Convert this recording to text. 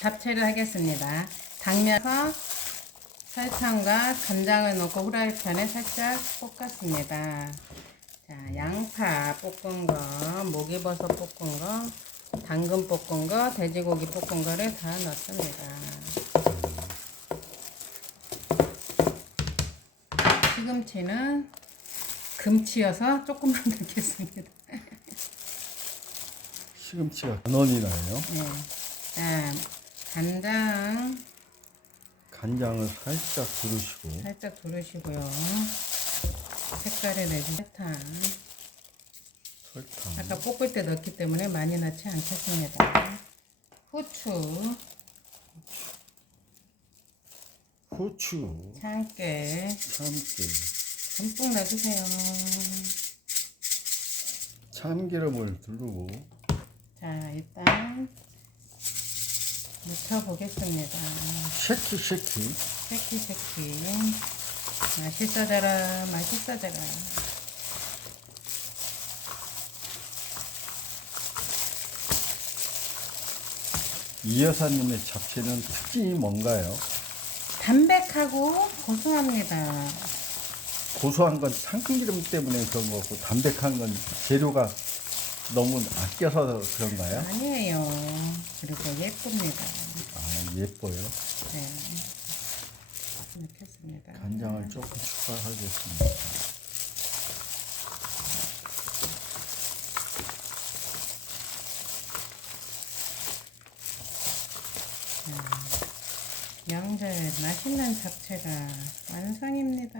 잡채를 하겠습니다. 당면서 설탕과 간장을 넣고 후라이팬에 살짝 볶았습니다. 자, 양파 볶은 거, 목이버섯 볶은 거, 당근 볶은 거, 돼지고기 볶은 거를 다 넣습니다. 시금치는 금치여서 조금만 넣겠습니다. 시금치가 근원이 나요. 네. 자, 간장 간장을 살짝 두르시고 살짝 두르시고요. 색깔을 내준 설탕. 설탕, 아까 볶을 때 넣기 때문에 많이 넣지 않겠습니다. 후추, 후추, 참깨 참깨, 듬뿍 넣어주세요. 참기름을 두르고 자, 일단 묻혀보겠습니다. 쉐키 쉐키 새끼 새끼 맛있어져라 맛있어져라. 이 여사님의 잡채는 특징이 뭔가요? 담백하고 고소합니다. 고소한 건 참기름 때문에 그런 거고 담백한 건 재료가 너무 아껴서 그런가요? 아니에요. 그리고 예쁩니다. 아 예뻐요. 네. 넣겠습니다. 간장을 조금 추가하겠습니다. 명절 맛있는 잡채가 완성입니다.